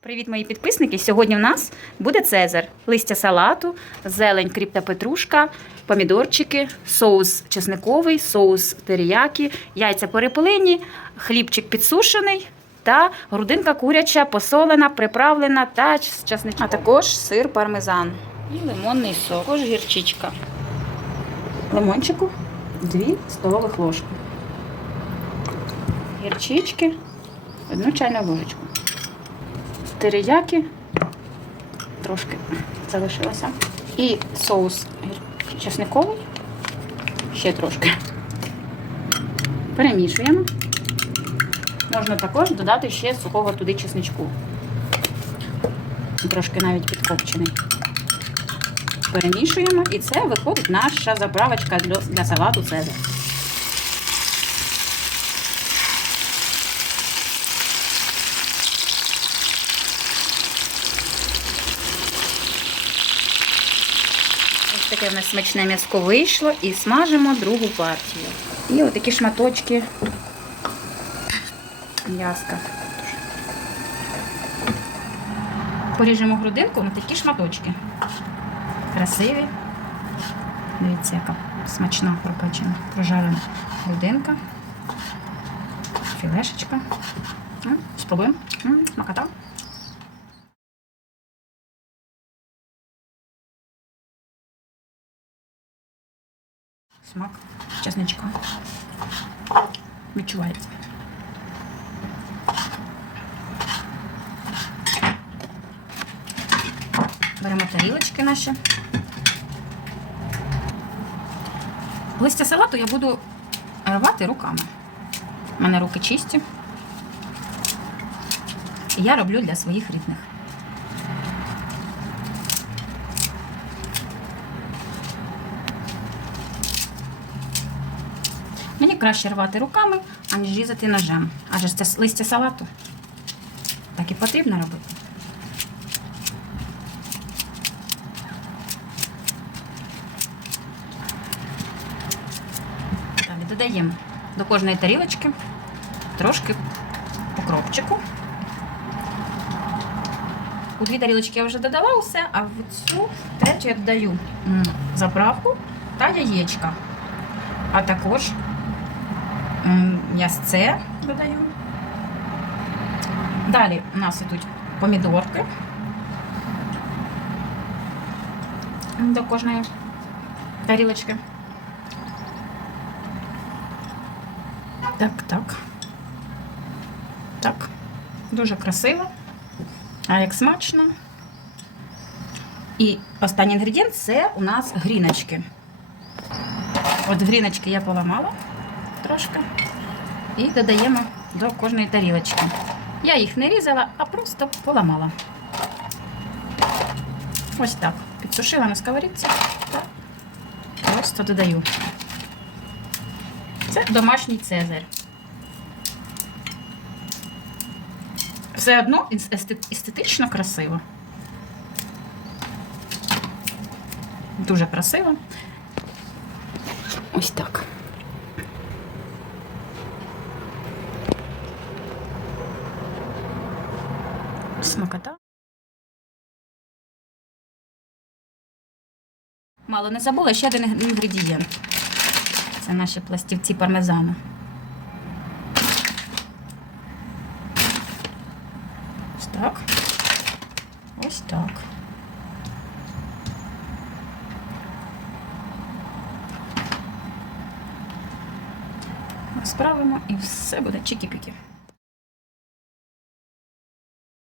Привіт, мої підписники! Сьогодні в нас буде цезар, листя салату, зелень, кріп та петрушка, помідорчики, соус чесниковий, соус теріякі, яйця перепелені, хлібчик підсушений та грудинка куряча, посолена, приправлена та з чесничком. А також сир пармезан і лимонний сок, також гірчичка. Лимончику 2 столових ложки. Гірчички, одну чайну ложечку терияки, трошки залишилося. І соус чесниковий, ще трошки. Перемішуємо. Можна також додати ще сухого туди чесничку. Трошки навіть підкопчений. Перемішуємо і це виходить наша заправочка для, салату Цезар. Таке в нас смачне м'яско вийшло і смажимо другу партію. І отакі шматочки м'яска. Поріжемо грудинку на такі шматочки. Красиві. Дивіться, яка смачна пропечена, прожарена грудинка. Філешечка. Спробуємо. М, Смак чесничка. Відчувається. Беремо тарілочки наші. Листя салату я буду рвати руками. У мене руки чисті. Я роблю для своїх рідних. Мені краще рвати руками, аніж різати ножем. Адже це листя салату. Так і потрібно робити. Далі додаємо до кожної тарілочки трошки покропчику. У дві тарілочки я вже додала усе, а в цю третю я додаю заправку та яєчка. А також м'ясце додаю. Далі у нас йдуть помідорки до кожної тарілочки. Так, так. Так. Дуже красиво. А як смачно. І останній інгредієнт це у нас гріночки. От гріночки я поламала трошки. І додаємо до кожної тарілочки. Я їх не різала, а просто поламала. Ось так. Підсушила на сковорідці. Так. Просто додаю. Це домашній цезарь. Все одно естетично красиво. Дуже красиво. Ось так. Смакота. Мало не забула ще один інгредієнт. Це наші пластівці пармезану. Ось так. Ось так. Справимо і все буде чики-піки.